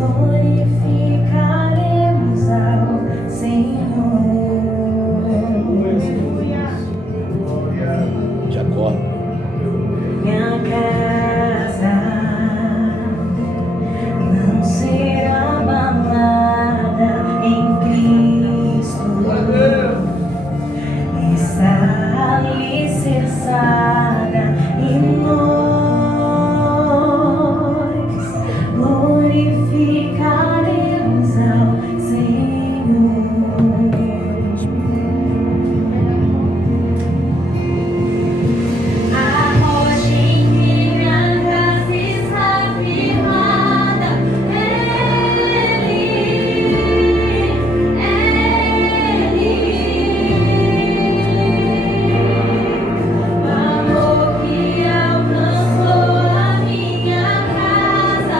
glorificaremos ao Senhor. Jacó. Minha casa não será abalada em Cristo. Está alicerçada em nós. Glorificaremos ao Senhor. A rocha em minha casa está firmada. Amor que alcançou a minha casa.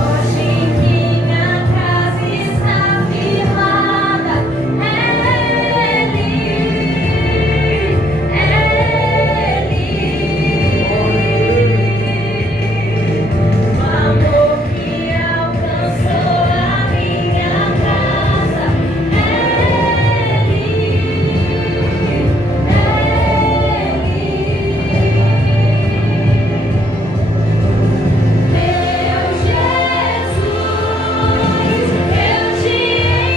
Hoje minha casa está firmada. O amor que alcançou a minha casa. Meu Jesus, eu te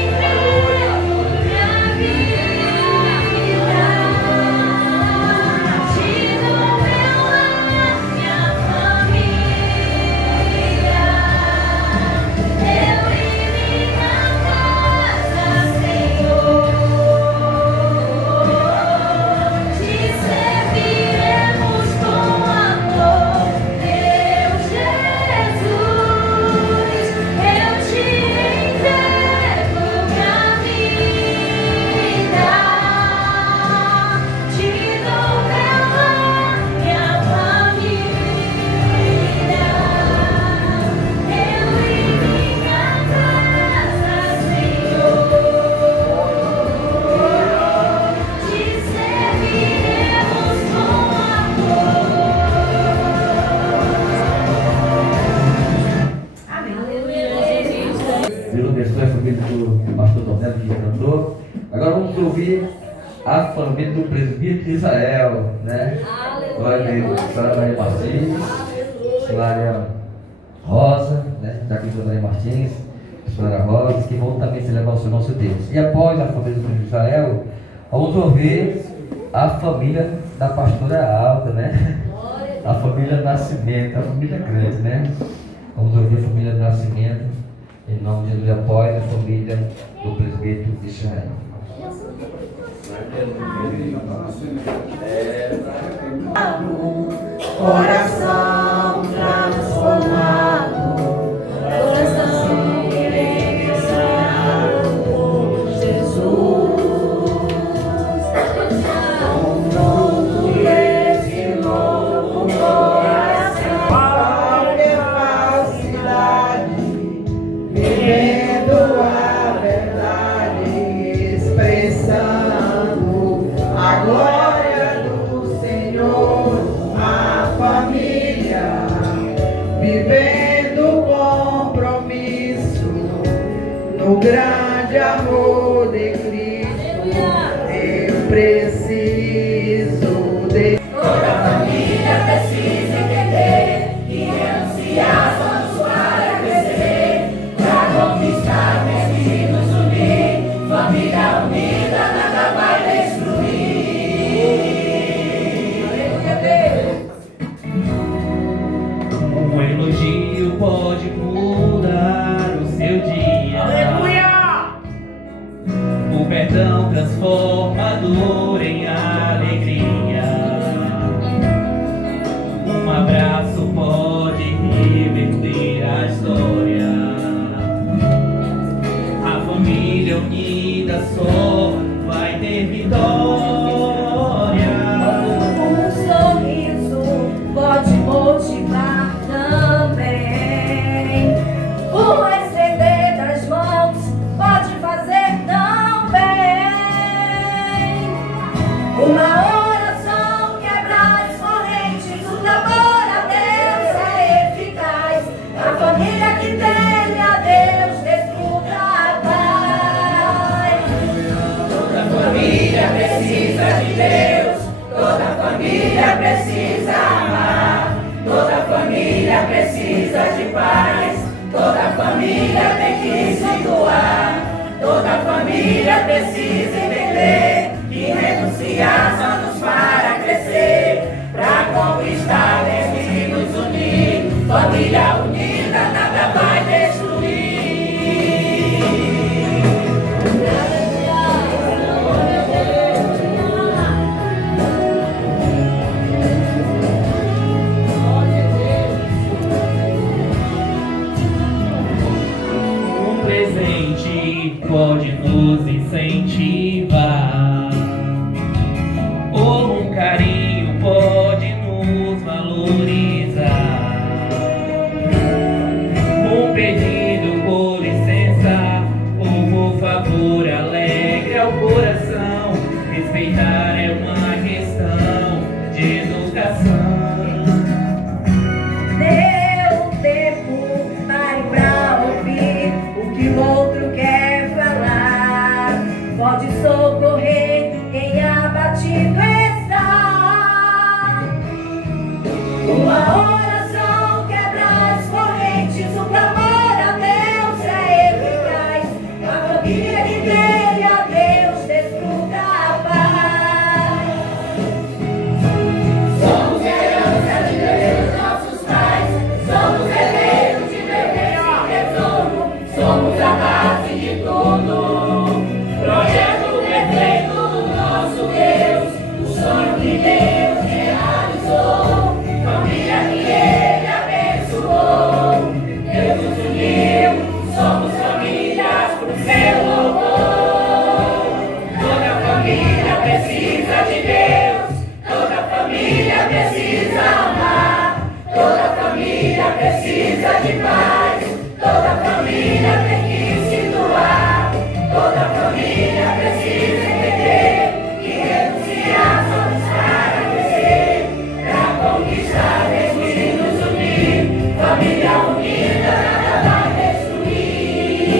entrego minha vida, te dou meu lar, minha família, eu e minha casa, Senhor, te serviremos com amor. Meu Jesus, eu te entrego minha vida, te dou meu lar, minha família, eu e minha casa, Senhor, te serviremos com amor. Deus abençoe a família do pastor Tomé, que cantou. Agora vamos ouvir a família do presbítero Israel, né? Glória a Deus. Senhora Maria Martins, Senhora Rosa, né? Está aqui a Maria Martins, Senhora Rosa, que vão também celebrar o seu nosso Deus. E após a família do presbítero Israel, vamos ouvir a família da pastora Alta, né? A família Nascimento, a família grande, né? Vamos ouvir a família Nascimento, em nome de Jesus, após a família do presbítero Israel. Coração transformado, coração iniciado por Jesus. Fruto desse novo coração, qualquer falsidade, vivendo a verdade, expressando a glória do Senhor, a família, vivendo compromisso no grande amor de Cristo. Eu preciso de toda família precisa entender que renunciar somos para crescer, para conquistar, mesmo nos unir. Família unida nada vai destruir. Um elogio pode mudar o seu dia. Aleluia! O perdão transforma a dor em alegria. Um abraço pode reverter a história. A família unida só vai ter vitória. Um sorriso pode motivar também. O estender das mãos pode fazer tão bem. Uma oração quebra as correntes, o clamor a Deus é eficaz. A família que teme a Deus desfruta a paz. Toda família precisa de Deus, toda família precisa amar, toda família precisa de paz, toda família tem que se doar, toda família precisa entender que renunciar só nos para crescer, pra conquistar temos que nos unir, família unida nada vai destruir. Um presente pode nos incentivar, ou um carinho pode nos valorizar. Um pedido por licença, ou por favor alegre ao coração. Respeitar é uma questão de educação. Dê um tempo, pare pra ouvir o que o outro quer falar. Pode socorrer quem abatido está. Uma oração quebra as correntes, o clamor a Deus é eficaz. A família que teme a Deus desfruta a paz. Somos herança de Deus, nossos pais. Somos herdeiros de Deus e tesouro. Somos a base de tudo. Projeto perfeito do nosso Deus. O sonho que Deus realizou. Família que Ele abençoou. Deus nos uniu. Somos famílias pro seu louvor. Toda família precisa de Deus. Toda família precisa amar. Toda família precisa de paz. Toda família tem que se doar. Toda família precisa entender que renunciar só nos para crescer. Pra conquistar temos que nos unir. Família unida nada vai destruir.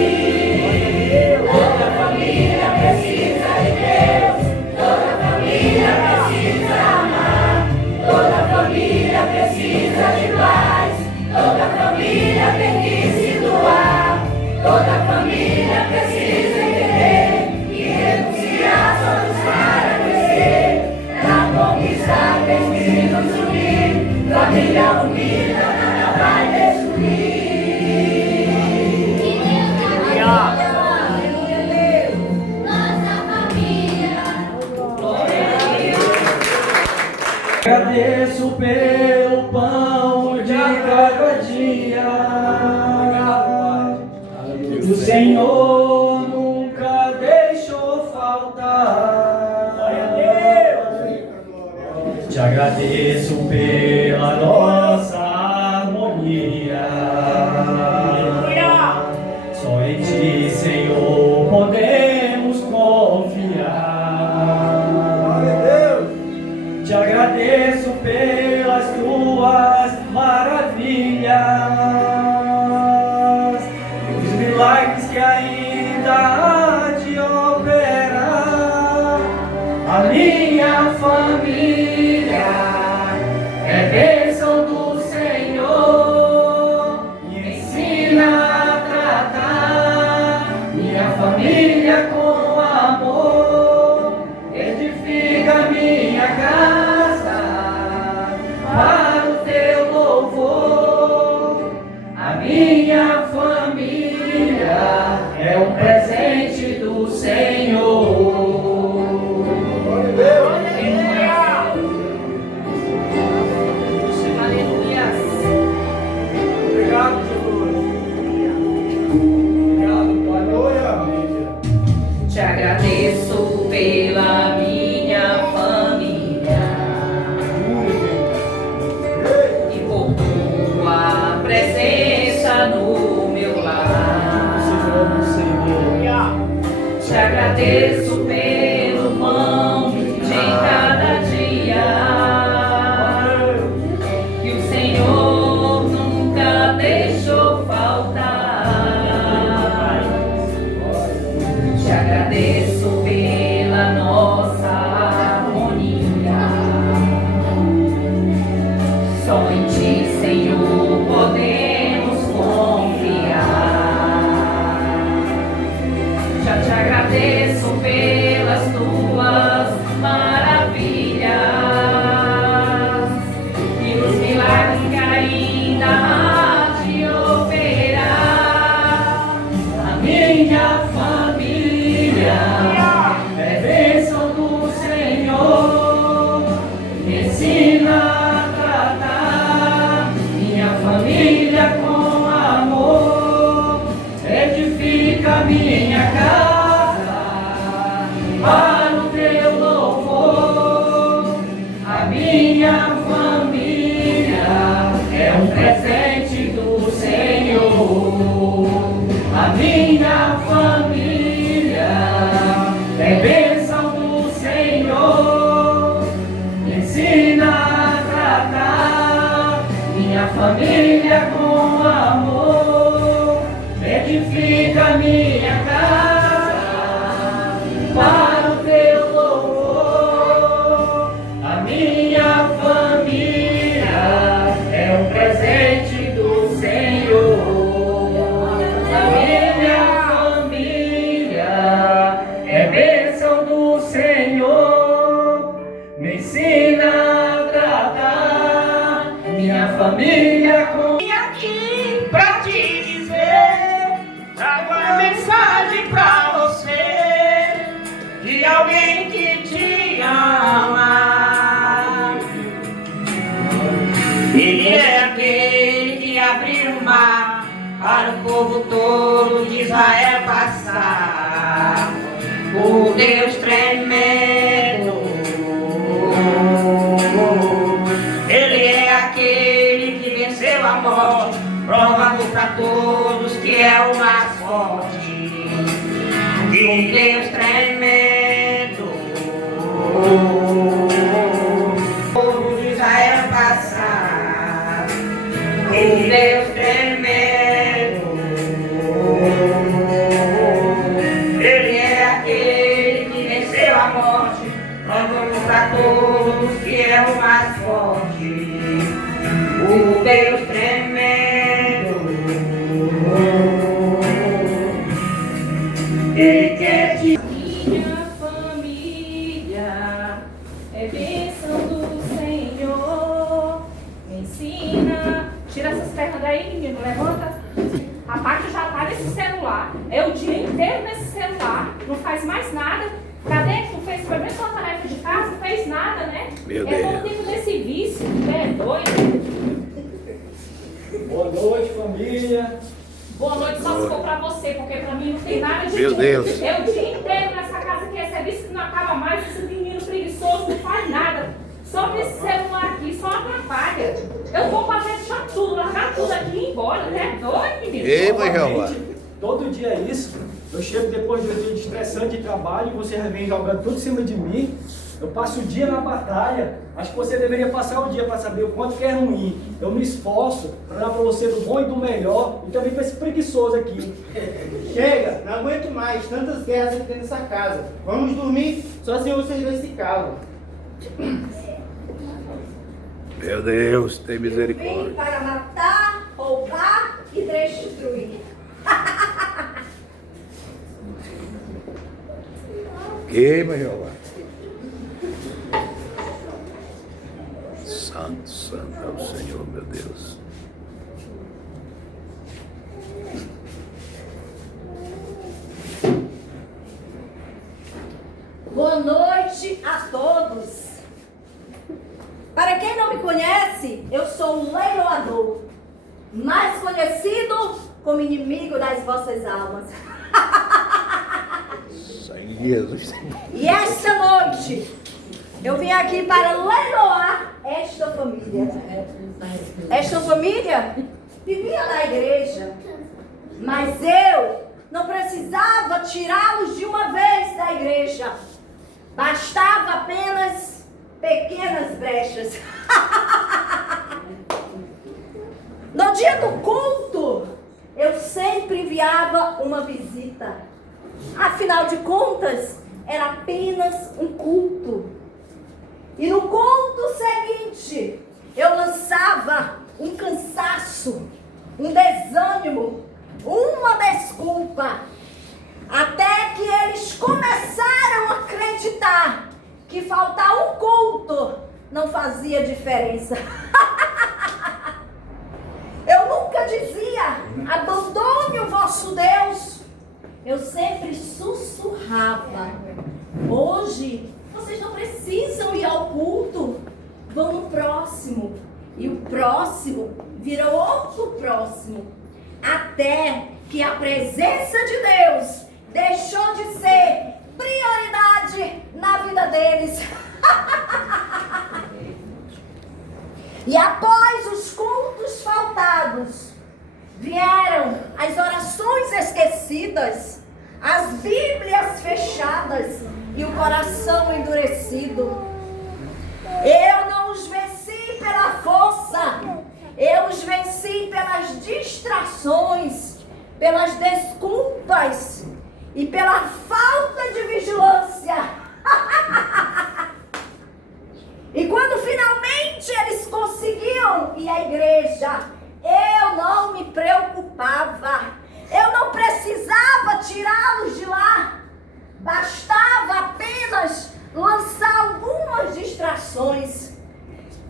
Toda família precisa de Deus. Toda família precisa amar. Toda família precisa de paz. Toda família tem que se doar. Toda família precisa entender que renunciar só nos para crescer. Pra conquistar temos que nos unir. Família unida nada vai destruir. Agradeço pelo pão de cada dia. O Senhor nunca deixou faltar. Te agradeço pela nossa harmonia. Só em Ti, Senhor, podemos confiar. Te agradeço pelas Tuas maravilhas, os milagres que ainda há de operar. A minha família é bênção do Senhor, me ensina a tratar minha família com amor, edifica minha casa para o Teu louvor. A minha família é um presente do Senhor. família com amor, edifica minha casa para o teu louvor. A minha família é um presente do Senhor. A minha família é bênção do Senhor. Me ensina a tratar minha família com... Vim aqui pra te dizer, trago uma mensagem pra você, de alguém que te ama. Ele é aquele que abriu o mar para o povo todo de Israel passar. O Deus tremendo. Ele é aquele que venceu a morte, provando para todos que é o mais forte. E Deus tremendo. O povo de Israel passar. E Deus tremendo. Ele é aquele que venceu a morte, provando para todos que é o mais forte. O Deus tremendo. Ele quer te... Minha família é bênção do Senhor. Me ensina. Tira essas pernas daí, menino. Levanta. A parte já tá nesse celular. É o dia inteiro nesse celular. Não faz mais nada. Cadê? Tu fez pelo menos uma tarefa de casa? Não fez nada, né? Meu é todo Deus. tempo desse vício. É doido. Boa noite, família. Boa noite, só se for pra você, porque pra mim não tem nada de Meu bom. Deus. É o dia inteiro nessa casa que é serviço que não acaba mais, esse menino preguiçoso não faz nada. Só nesse celular aqui, só atrapalha. Eu vou pra deixar tudo, largar tudo aqui e ir embora, né? Doido, menino. Ei, mãe Jeová. Todo dia é isso. Eu chego depois de um dia estressante de trabalho e você vem jogando tudo em cima de mim. Eu passo o dia na batalha. Acho que você deveria passar o dia para saber o quanto que é ruim. Eu me esforço para dar para você do bom e do melhor. E também para esse preguiçoso aqui. Chega, não aguento mais tantas guerras aqui dentro dessa casa. Vamos dormir, só assim vocês dois se calam. Meu Deus, tem Vim misericórdia. para matar, roubar e destruir. Queima, Jeová. Santo, santo é o Senhor, meu Deus. Boa noite a todos. Para quem não me conhece, eu sou um leiloador, mais conhecido como inimigo das vossas almas. Sangue de Jesus. E esta noite, eu vim aqui para leiloar esta família. Esta família vivia na igreja, mas eu não precisava tirá-los de uma vez da igreja. Bastava apenas pequenas brechas. No dia do culto, eu sempre enviava uma visita. Afinal de contas, era apenas um culto. E no culto seguinte, eu lançava um cansaço, um desânimo, uma desculpa. Até que eles começaram a acreditar que faltar um culto não fazia diferença. Eu nunca dizia, abandone o vosso Deus. Eu sempre sussurrava. Hoje, vocês não precisam ir ao culto. Vão no próximo. E o próximo vira outro próximo. Até que a presença de Deus deixou de ser prioridade na vida deles. E após os cultos faltados, vieram as orações esquecidas, as Bíblias fechadas e o coração endurecido. Eu não os venci pela força, Eu os venci pelas distrações, pelas desculpas e pela falta de vigilância. E quando finalmente eles conseguiam ir à igreja, eu não me preocupava. Eu não precisava tirá-los de lá. Bastava apenas lançar algumas distrações.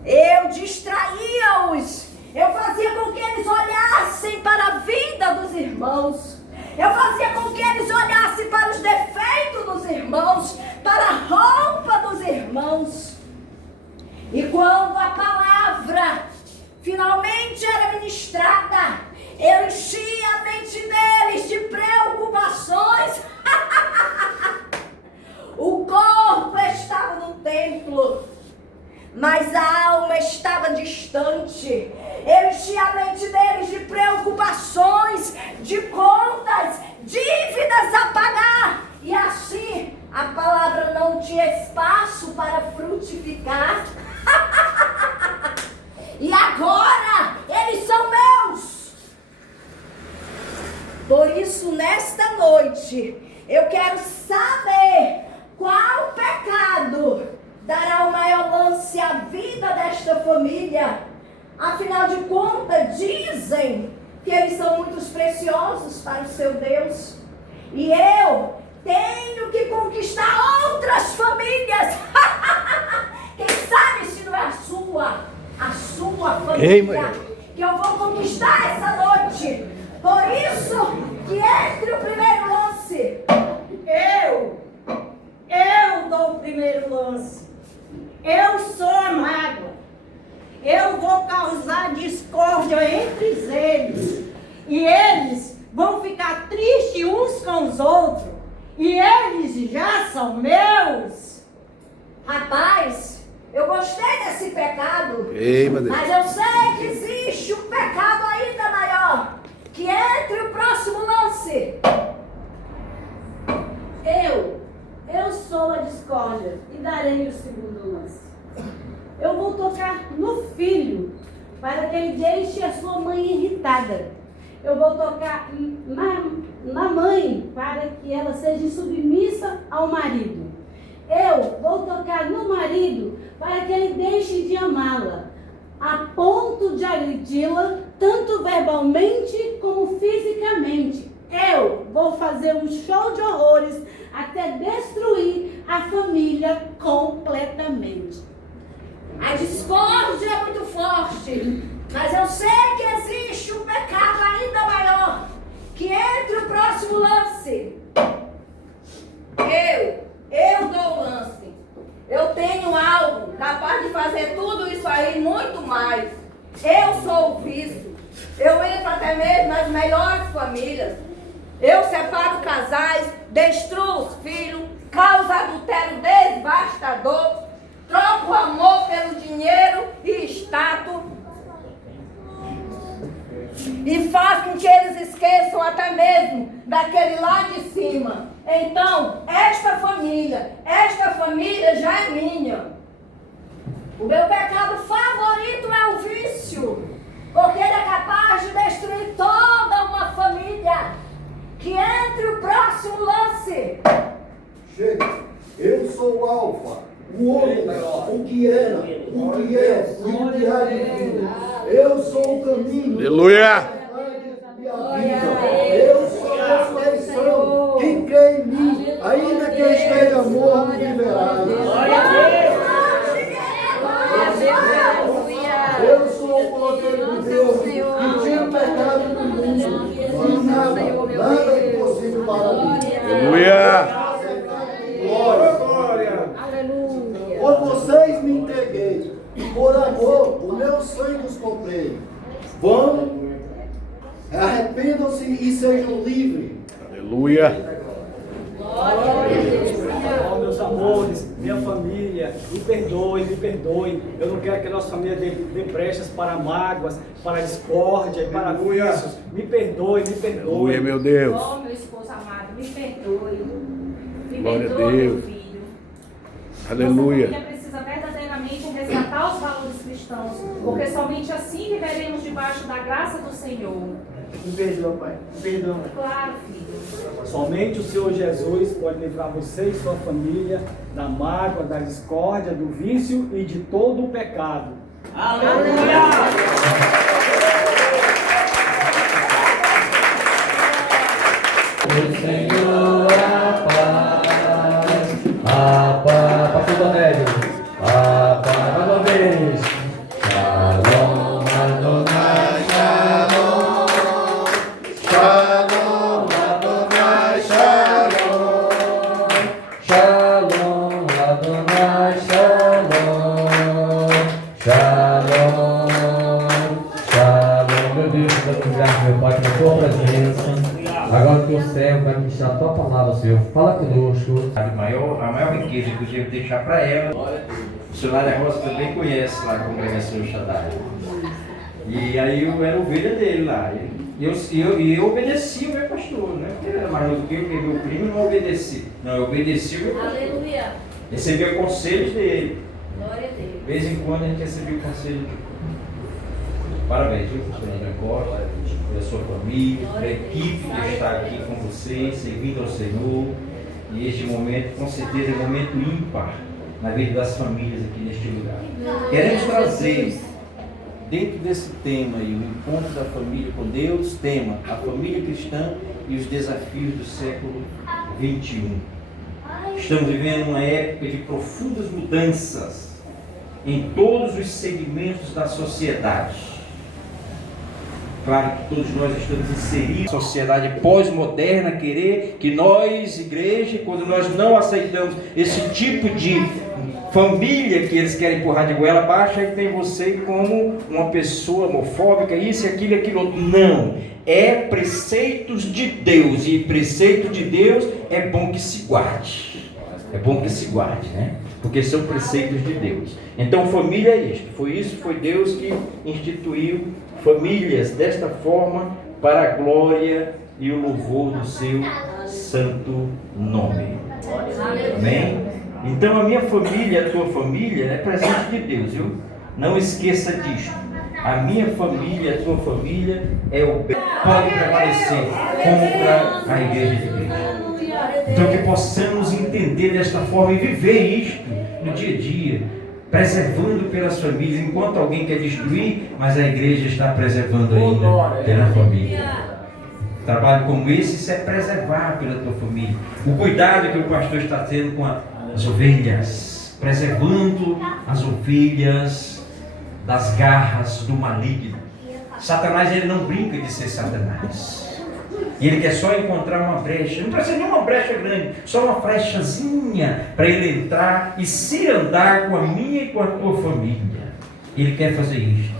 Eu distraía-os. Eu fazia com que eles olhassem para a vida dos irmãos. Eu fazia com que eles olhassem para os defeitos dos irmãos, para a roupa dos irmãos. E quando a palavra finalmente era ministrada, eu enchia a mente deles de preocupações. O corpo estava no templo, mas a alma estava distante. Eu enchia a mente deles de preocupações, de contas, dívidas a pagar. E assim a palavra não tinha espaço para frutificar. E agora eles são meus. Por isso, nesta noite, eu quero saber qual pecado dará o maior lance à vida desta família. Afinal de contas, dizem que eles são muito preciosos para o seu Deus. E eu tenho que conquistar outras famílias. Quem sabe se não é a sua família, que eu vou conquistar essa noite. Por isso que entre o primeiro lance, eu dou o primeiro lance. Eu sou a mágoa. Eu vou causar discórdia entre eles. E eles vão ficar tristes uns com os outros. E eles já são meus. Rapaz, eu gostei desse pecado. Ei, meu Deus. Mas eu sei que existe um pecado ainda maior. Que entre o próximo lance. Eu sou a discórdia e darei o segundo lance. Eu vou tocar no filho, para que ele deixe a sua mãe irritada. Eu vou tocar na mãe, para que ela seja submissa ao marido. Eu vou tocar no marido, para que ele deixe de amá-la, a ponto de agredi-la, tanto verbalmente como fisicamente. Eu vou fazer um show de horrores até destruir a família completamente. A discórdia é muito forte, mas eu sei que existe um pecado ainda maior, que entre o próximo lance. Eu dou o lance. Eu tenho algo capaz de fazer tudo isso aí, muito mais. Eu sou o visto. Eu entro até mesmo nas melhores famílias. Eu separo casais, destruo os filhos, causo adultério devastador, troco o amor pelo dinheiro e status. E faço com que eles esqueçam até mesmo daquele lá de cima. Então, esta família já é minha. O meu pecado favorito é o vício, porque ele é capaz de destruir toda uma família. Que entre o próximo lance. Chega, eu sou o Alfa, o Ômega, o que era, o que é e o que há de vir. Eu sou o caminho. Aleluia. E a vida. Eu sou a ressurreição. Quem crê em mim, ainda que esteja morto, viverá. Eu sou o poder de Deus que tira o pecado do mundo. E nada é impossível para mim. Aleluia. Glória. Por vocês me entreguei, e por amor o meu sangue os comprei. Vão, arrependam-se e sejam livres. Aleluia. Oh, meus amores, minha família, me perdoe. Eu não quero que a nossa família dê brechas para mágoas, para discórdia e para vícios. Me perdoe. Aleluia, meu Deus. Oh, meu esposo amado, me perdoe. Me Glória a perdoe, meu Deus. filho. Aleluia. Nossa família precisa verdadeiramente resgatar os valores cristãos. cristãos, porque somente assim viveremos debaixo da graça do Senhor. Me perdoa, pai. Me perdoa, mãe. Claro, filho. Somente o Senhor Jesus pode livrar você e sua família da mágoa, da discórdia, do vício e de todo o pecado. Aleluia! O Senhor a paz, pastor Donélio, a paz, mais uma vez. Shalom, Adonai, Shalom, Shalom, Adonai, Shalom, Shalom, Adonai, Shalom, Shalom, Shalom. Meu Deus, muito obrigado, meu Pai, pela tua presença. Agora o teu servo vai ministrar a tua palavra, Senhor. Fala conosco. A maior riqueza que eu devo deixar para ela, o senhor Lária Rosa também conhece lá a congregação Shaddai. E aí eu era ovelha dele lá. E eu obedeci o meu pastor, né? Porque ele era mais novo que eu, porque meu primo não obedeci. Não, eu obedeci o meu pastor. Aleluia. Recebia conselhos dele. Glória a Deus. De vez em quando a gente recebia o conselho dele. Parabéns, viu, pastor André Costa, pela sua família, pela equipe que está aqui com vocês, servindo ao Senhor. E este momento, com certeza, é um momento ímpar na vida das famílias aqui neste lugar. Queremos trazer, dentro desse tema aí, o encontro da família com Deus, tema, a família cristã e os desafios do século XXI. Estamos vivendo uma época de profundas mudanças em todos os segmentos da sociedade. Claro que todos nós estamos inseridos na sociedade pós-moderna, querer que nós, igreja, quando nós não aceitamos esse tipo de família que eles querem empurrar de goela abaixo, aí tem você como uma pessoa homofóbica, isso e aquilo outro. Não, é preceitos de Deus, e preceito de Deus é bom que se guarde. É bom que se guarde, né? Porque são preceitos de Deus. Então família é isto, foi Deus que instituiu famílias desta forma para a glória e o louvor do seu santo nome. Amém? Então a minha família, a tua família é presente de Deus, viu? Não esqueça disto. A minha família, a tua família é o bem que pode prevalecer contra a igreja de Cristo. Então que possamos entender desta forma e viver isto no dia a dia, preservando pelas famílias, enquanto alguém quer destruir, mas a igreja está preservando ainda pela família. Trabalho como esse, isso é preservar pela tua família. O cuidado que o pastor está tendo com as ovelhas, preservando as ovelhas das garras do maligno. Satanás, ele não brinca de ser Satanás. E ele quer só encontrar uma brecha, não precisa nem uma brecha grande, só uma frechazinha para ele entrar e se andar com a minha e com a tua família. Ele quer fazer isso.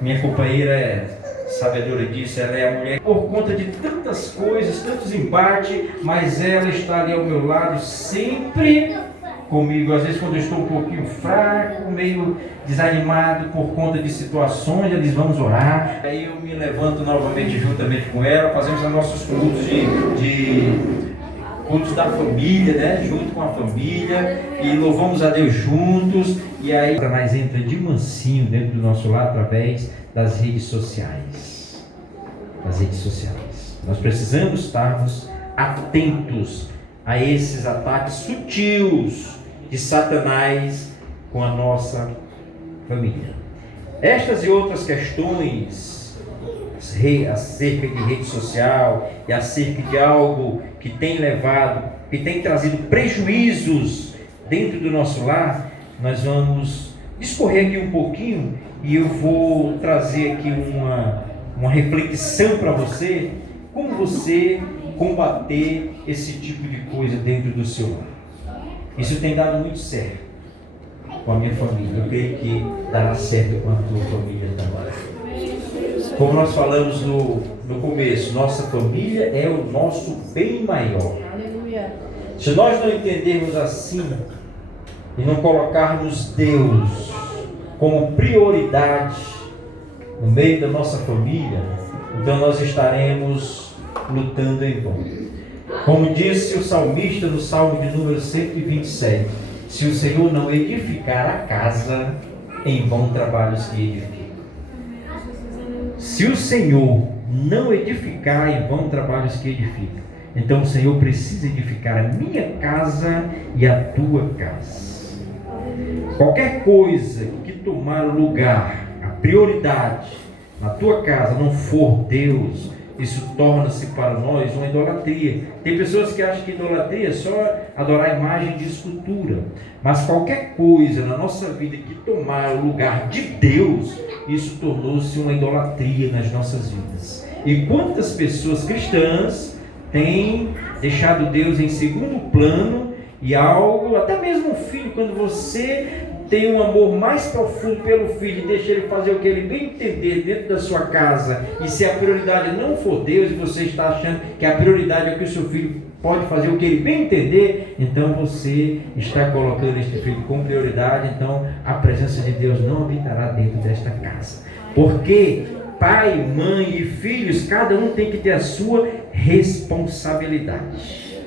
Minha companheira sabedora disso, ela é a mulher por conta de tantas coisas, tantos embates, mas ela está ali ao meu lado sempre comigo. Às vezes quando eu estou um pouquinho fraco, meio desanimado por conta de situações, ela diz, vamos orar. Aí eu me levanto novamente juntamente com ela, fazemos os nossos cultos cultos da família, né? Junto com a família, e louvamos a Deus juntos. E aí Satanás entra de mansinho dentro do nosso lar através das redes sociais. Das redes sociais. Nós precisamos estarmos atentos a esses ataques sutis de Satanás com a nossa família. Estas e outras questões acerca de rede social e acerca de algo que tem trazido prejuízos dentro do nosso lar, nós vamos discorrer aqui um pouquinho e eu vou trazer aqui uma reflexão para você, como você combater esse tipo de coisa dentro do seu lar. Isso tem dado muito certo com a minha família. Eu creio que dará certo com a tua família também. Como nós falamos no começo, nossa família é o nosso bem maior. Se nós não entendermos assim e não colocarmos Deus como prioridade no meio da nossa família, então nós estaremos lutando em vão. Como disse o salmista no Salmo de número 127, se o Senhor não edificar a casa, em vão trabalhos que edificam. Se o Senhor não edificar, em vão trabalhos que edificam. Então o Senhor precisa edificar a minha casa e a tua casa. Qualquer coisa que tomar o lugar, a prioridade na tua casa não for Deus, isso torna-se para nós uma idolatria. Tem pessoas que acham que idolatria é só adorar a imagem de escultura. Mas qualquer coisa na nossa vida que tomar o lugar de Deus, isso tornou-se uma idolatria nas nossas vidas. E quantas pessoas cristãs têm deixado Deus em segundo plano e algo, até mesmo o filho, quando você tem um amor mais profundo pelo filho e deixa ele fazer o que ele bem entender dentro da sua casa, e se a prioridade não for Deus e você está achando que a prioridade é que o seu filho pode fazer o que ele bem entender, então você está colocando este filho como prioridade, então a presença de Deus não habitará dentro desta casa. Porque pai, mãe e filhos, cada um tem que ter a sua responsabilidade.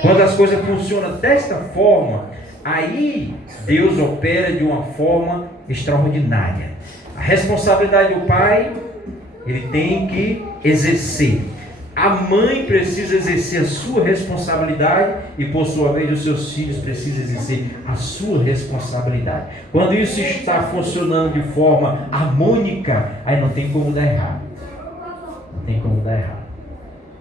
Quando as coisas funcionam desta forma, aí Deus opera de uma forma extraordinária. A responsabilidade do pai, ele tem que exercer. A mãe precisa exercer a sua responsabilidade e, por sua vez, os seus filhos precisam exercer a sua responsabilidade. Quando isso está funcionando de forma harmônica, aí não tem como dar errado. Não tem como dar errado.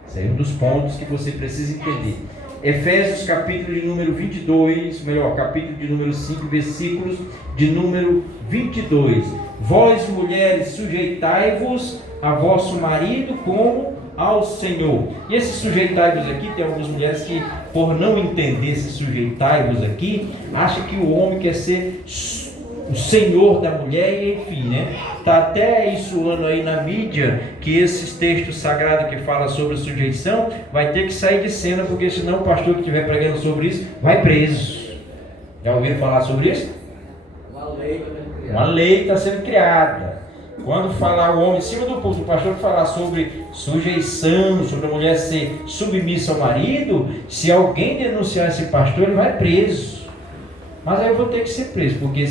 Esse é um dos pontos que você precisa entender. Efésios capítulo de número 22, capítulo de número 5, versículos de número 22. Vós, mulheres, sujeitai-vos a vosso marido como ao Senhor. E esse sujeitai-vos aqui, tem algumas mulheres que, por não entender esse sujeitai-vos aqui, acham que o homem quer ser o senhor da mulher, e enfim, né? Está até insuando aí na mídia que esses textos sagrados que falam sobre sujeição vai ter que sair de cena, porque senão o pastor que estiver pregando sobre isso vai preso. Já ouviram falar sobre isso? Uma lei está sendo criada. Quando falar o homem em cima do púlpito, o pastor que falar sobre sujeição, sobre a mulher ser submissa ao marido, se alguém denunciar esse pastor, ele vai preso. Mas aí eu vou ter que ser preso, porque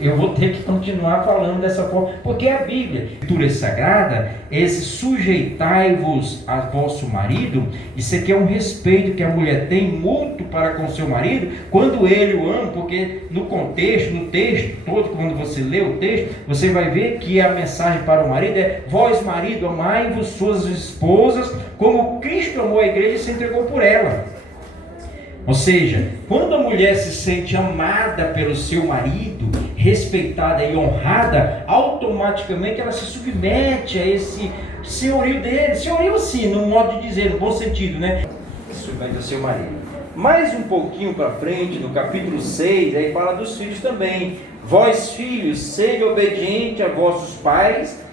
eu vou ter que continuar falando dessa forma, porque a Bíblia, a Escritura Sagrada, esse sujeitai-vos a vosso marido, isso aqui é um respeito que a mulher tem mútuo para com o seu marido, quando ele o ama, porque no contexto, no texto todo, quando você lê o texto, você vai ver que a mensagem para o marido é: vós, marido, amai-vos suas esposas, como Cristo amou a igreja e se entregou por ela. Ou seja, quando a mulher se sente amada pelo seu marido, respeitada e honrada, automaticamente ela se submete a esse senhorio dele. Senhorio sim, no modo de dizer, no bom sentido, né? Submete ao seu marido. Mais um pouquinho para frente, no capítulo 6, aí fala dos filhos também. Vós, filhos, sede obediente a vossos pais,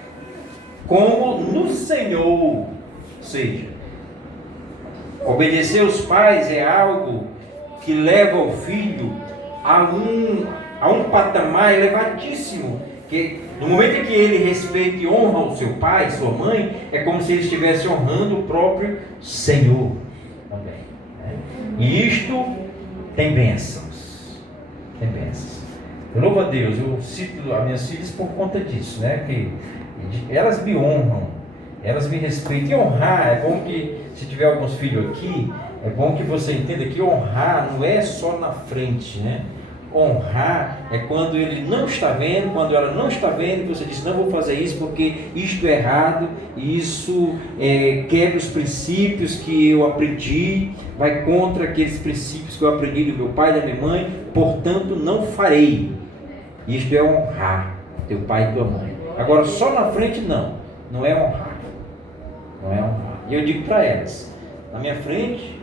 como no Senhor. Ou seja, obedecer aos pais é algo que leva o filho a um patamar elevadíssimo. Que no momento em que ele respeita e honra o seu pai, sua mãe, é como se ele estivesse honrando o próprio Senhor também, né? E isto tem bênçãos. Tem bênçãos. Eu louvo a Deus, eu cito as minhas filhas por conta disso, né? Que elas me honram, elas me respeitam. E honrar, é bom que, se tiver alguns filhos aqui, é bom que você entenda que honrar não é só na frente, né? Honrar é quando ele não está vendo, quando ela não está vendo, você diz: não vou fazer isso porque isto é errado, isso quebra os princípios que eu aprendi, vai contra aqueles princípios que eu aprendi do meu pai e da minha mãe, portanto não farei. Isto é honrar teu pai e tua mãe. Agora só na frente não é honrar. Não é honrar. E eu digo para elas, na minha frente,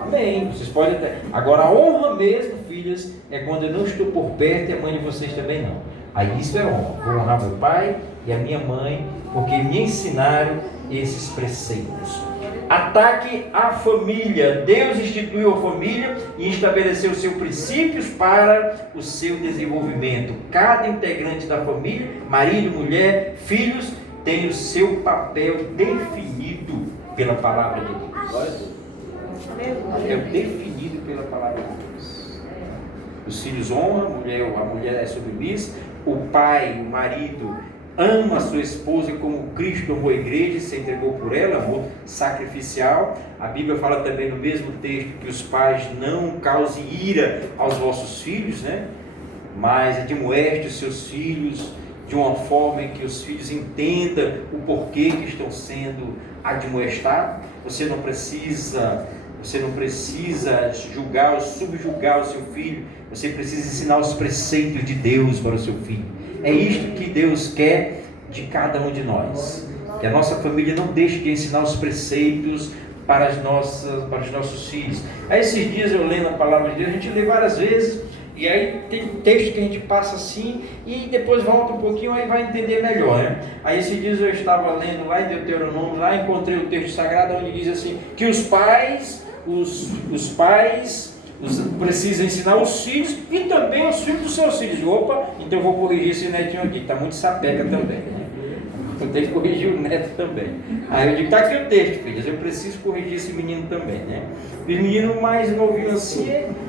amém, vocês podem até. Agora a honra mesmo, filhas, é quando eu não estou por perto e a mãe de vocês também não. Aí isso é honra. Vou honrar meu pai e a minha mãe, porque me ensinaram esses preceitos. Ataque à família. Deus instituiu a família e estabeleceu seus princípios para o seu desenvolvimento. Cada integrante da família, marido, mulher, filhos, tem o seu papel definido pela palavra de Deus. Papel definido pela palavra de Deus. Os filhos honram, a mulher é submissa, o pai, o marido, ama a sua esposa como Cristo amou a igreja e se entregou por ela, amor sacrificial. A Bíblia fala também no mesmo texto que os pais não causem ira aos vossos filhos, né? Mas admoeste os seus filhos de uma forma em que os filhos entendam o porquê que estão sendo admoestados. Você não precisa julgar ou subjugar o seu filho. Você precisa ensinar os preceitos de Deus para o seu filho. É isto que Deus quer de cada um de nós. Que a nossa família não deixe de ensinar os preceitos para os nossos filhos. Aí esses dias eu lendo a palavra de Deus, a gente lê várias vezes, e aí tem texto que a gente passa assim, e depois volta um pouquinho, aí vai entender melhor, né? Aí esses dias eu estava lendo lá em Deuteronômio, lá encontrei o texto sagrado onde diz assim, que os pais precisam ensinar os filhos e também os filhos dos seus filhos. Opa, então eu vou corrigir esse netinho aqui, está muito sapeca também, né? Eu tenho que corrigir o neto também. Aí eu digo, está aqui o texto, filhas, eu preciso corrigir esse menino também, né? Os meninos mais novinhos assim,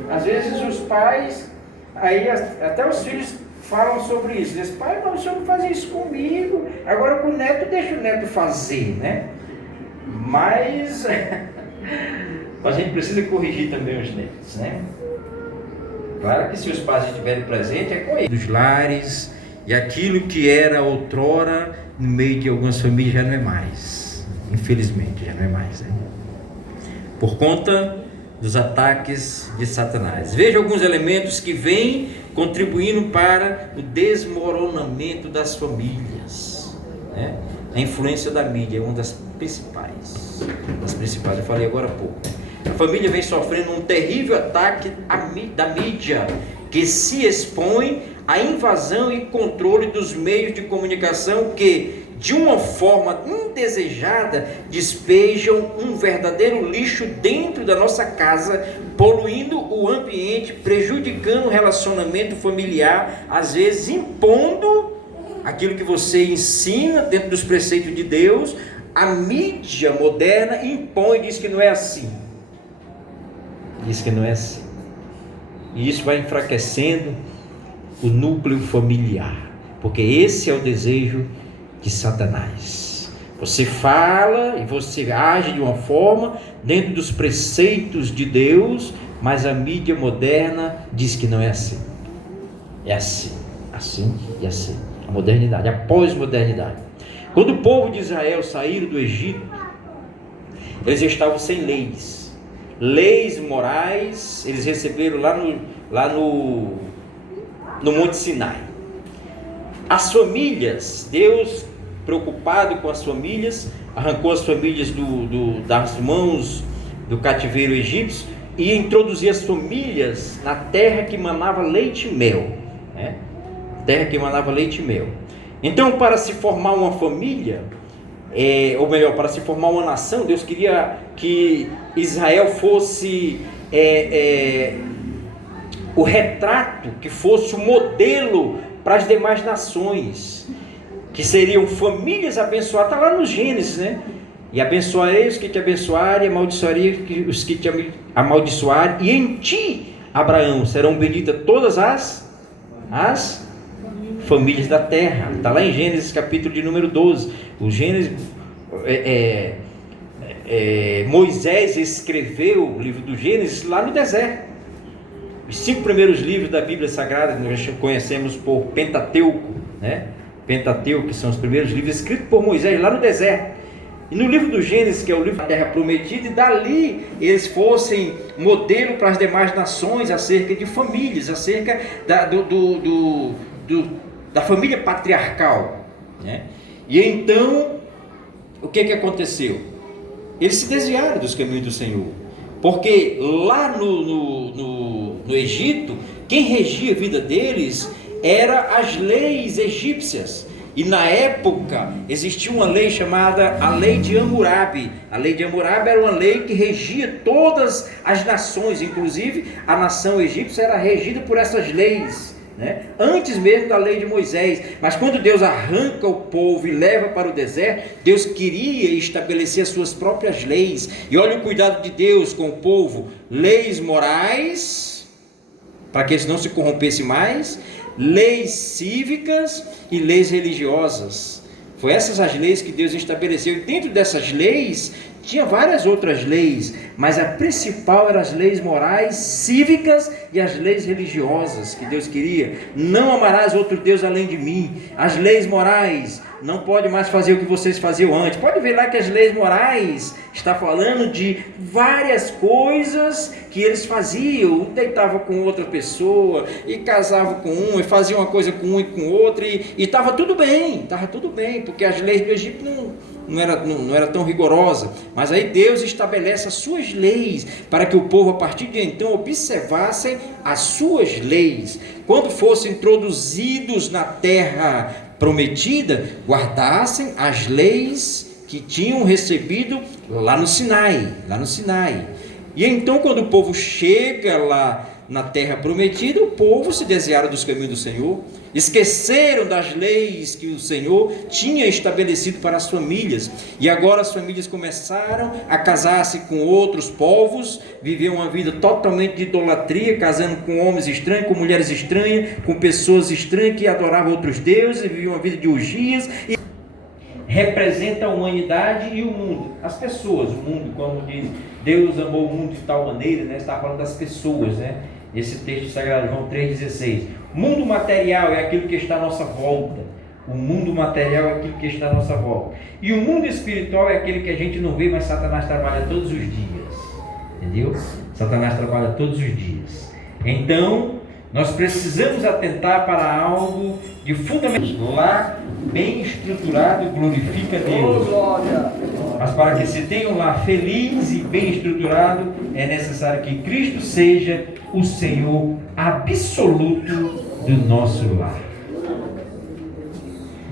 às vezes os pais, aí até os filhos falam sobre isso. Dizem, pai, não, o senhor não faz isso comigo. Agora com o neto, deixa o neto fazer, né? Mas a gente precisa corrigir também os netos, né? Claro que se os pais estiverem presentes, é com eles. Dos lares, e aquilo que era outrora, no meio de algumas famílias, já não é mais. Infelizmente, já não é mais, né? Por conta dos ataques de Satanás. Veja alguns elementos que vêm contribuindo para o desmoronamento das famílias, né? A influência da mídia é uma das principais. Eu falei agora há pouco. A família vem sofrendo um terrível ataque da mídia, que se expõe à invasão e controle dos meios de comunicação que, de uma forma indesejada, despejam um verdadeiro lixo dentro da nossa casa, poluindo o ambiente, prejudicando o relacionamento familiar, às vezes impondo aquilo que você ensina dentro dos preceitos de Deus. A mídia moderna impõe, diz que não é assim. Diz que não é assim. E isso vai enfraquecendo o núcleo familiar, porque esse é o desejo de Satanás. Você fala e você age de uma forma dentro dos preceitos de Deus, mas a mídia moderna diz que não é assim. É assim, assim e assim. A modernidade, a pós-modernidade. Quando o povo de Israel saíram do Egito, eles estavam sem leis morais. Eles receberam lá no Monte Sinai. As famílias, Deus, preocupado com as famílias, arrancou as famílias das mãos do cativeiro egípcio e introduziu as famílias na terra que manava leite e mel, né? Terra que manava leite e mel. Então, para se formar uma família, ou melhor, para se formar uma nação, Deus queria que Israel fosse o retrato, que fosse o modelo para as demais nações, que seriam famílias abençoadas. Está lá no Gênesis, né? E abençoarei os que te abençoarem, e amaldiçoarei os que te amaldiçoarem, e em ti, Abraão, serão benditas todas as famílias da terra. Está lá em Gênesis capítulo de número 12. O Gênesis, Moisés escreveu o livro do Gênesis lá no deserto. Os 5 primeiros livros da Bíblia Sagrada nós conhecemos por Pentateuco, né? Pentateuco, que são os primeiros livros escritos por Moisés lá no deserto. E no livro do Gênesis, que é o livro da Terra Prometida, e dali eles fossem modelo para as demais nações acerca de famílias, acerca da família patriarcal, né? E então, o que aconteceu? Eles se desviaram dos caminhos do Senhor, porque lá no Egito, quem regia a vida deles eram as leis egípcias. E na época existia uma lei chamada a Lei de Hammurabi. A Lei de Hammurabi era uma lei que regia todas as nações, inclusive a nação egípcia era regida por essas leis, né? Antes mesmo da lei de Moisés. Mas quando Deus arranca o povo e leva para o deserto, Deus queria estabelecer as suas próprias leis. E olha o cuidado de Deus com o povo: leis morais para que eles não se corrompessem mais, leis cívicas e leis religiosas. Foi essas as leis que Deus estabeleceu. E dentro dessas leis, tinha várias outras leis, mas a principal eram as leis morais, cívicas e as leis religiosas que Deus queria. Não amarás outro Deus além de mim. As leis morais, não pode mais fazer o que vocês faziam antes. Pode ver lá que as leis morais está falando de várias coisas que eles faziam. Deitavam com outra pessoa, e casavam com um, e faziam uma coisa com um e com outro, e estava tudo bem, porque as leis do Egito não era tão rigorosa. Mas aí Deus estabelece as suas leis, para que o povo a partir de então observassem as suas leis. Quando fossem introduzidos na terra prometida, guardassem as leis que tinham recebido lá no Sinai. E então, quando o povo chega lá na terra prometida, o povo se desviaram dos caminhos do Senhor, esqueceram das leis que o Senhor tinha estabelecido para as famílias, e agora as famílias começaram a casar-se com outros povos, viver uma vida totalmente de idolatria, casando com homens estranhos, com mulheres estranhas, com pessoas estranhas que adoravam outros deuses, e viviam uma vida de orgias. Representa a humanidade e o mundo, as pessoas, o mundo, como diz, Deus amou o mundo de tal maneira, né? Está falando das pessoas, né? Esse texto sagrado, João 3,16. O mundo material é aquilo que está à nossa volta. O mundo material é aquilo que está à nossa volta. E o mundo espiritual é aquele que a gente não vê, mas Satanás trabalha todos os dias. Entendeu? Satanás trabalha todos os dias. Então, nós precisamos atentar para algo de fundamental. Lá, bem estruturado, glorifica Deus. Mas para que se tenha um lar feliz e bem estruturado, é necessário que Cristo seja o Senhor absoluto do nosso lar.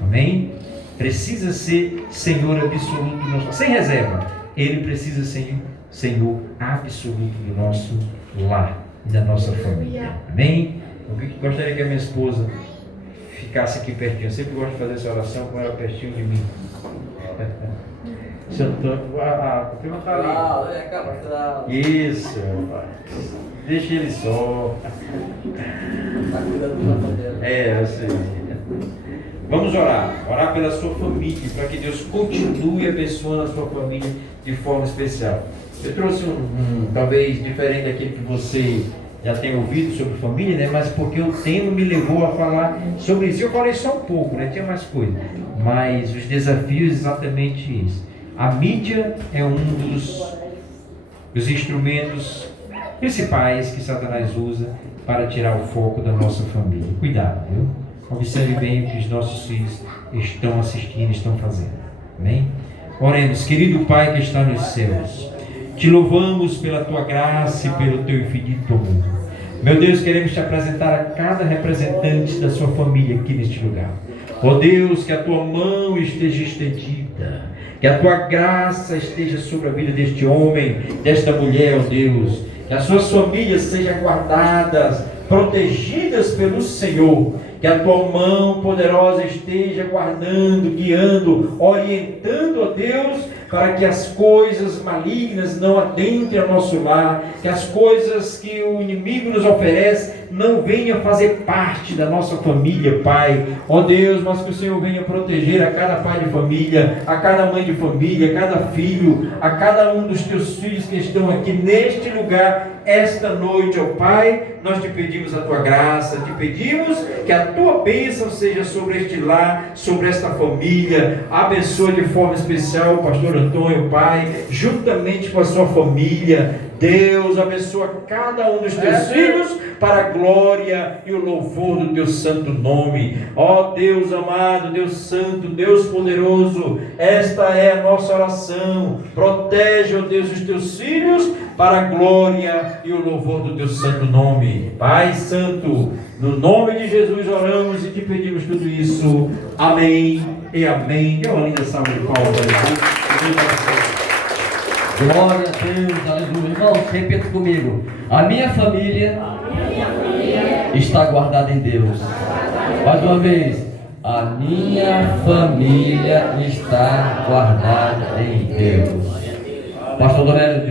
Amém? Precisa ser Senhor absoluto do nosso lar. Sem reserva. Ele precisa ser Senhor absoluto do nosso lar e da nossa família. Amém? Eu gostaria que a minha esposa ficasse aqui pertinho. Eu sempre gosto de fazer essa oração com ela pertinho de mim. Seu Antônio, a prima está ali. Isso, deixa ele só. Eu sei. Vamos orar pela sua família, para que Deus continue abençoando a sua família de forma especial. Eu trouxe talvez diferente daquilo que você já tem ouvido sobre família, né? Mas porque o tema me levou a falar sobre isso. Eu falei só um pouco, né? Tinha mais coisa, mas os desafios exatamente isso. A mídia é um dos instrumentos principais que Satanás usa para tirar o foco da nossa família. Cuidado, viu? Observe bem o que os nossos filhos estão assistindo, estão fazendo. Amém? Oremos. Querido Pai que está nos céus, te louvamos pela tua graça e pelo teu infinito amor. Meu Deus, queremos te apresentar a cada representante da sua família aqui neste lugar. Ó Deus, que a tua mão esteja estendida, que a tua graça esteja sobre a vida deste homem, desta mulher, ó Deus, que as suas famílias sejam guardadas, protegidas pelo Senhor, que a tua mão poderosa esteja guardando, guiando, orientando, ó Deus, para que as coisas malignas não adentrem ao nosso lar, que as coisas que o inimigo nos oferece não venham fazer parte da nossa família, Pai. Ó Deus, mas que o Senhor venha proteger a cada pai de família, a cada mãe de família, a cada filho, a cada um dos teus filhos que estão aqui neste lugar, esta noite, ó Pai. Nós te pedimos a tua graça, te pedimos que a tua bênção seja sobre este lar, sobre esta família. Abençoa de forma especial o pastor Antônio, Pai, juntamente com a sua família. Deus, abençoa cada um dos teus filhos para a glória e o louvor do teu santo nome. Ó Deus amado, Deus santo, Deus poderoso, esta é a nossa oração. Protege, ó Deus, os teus filhos para a glória e o louvor do teu santo nome. Pai santo, no nome de Jesus oramos e te pedimos tudo isso. Amém e amém. Dê uma linda salva de palmas. Glória a Deus, aleluia. Irmãos, repita comigo. A minha família está guardada em Deus. Mais uma vez. A minha família está guardada em Deus. Pastor Dorélio.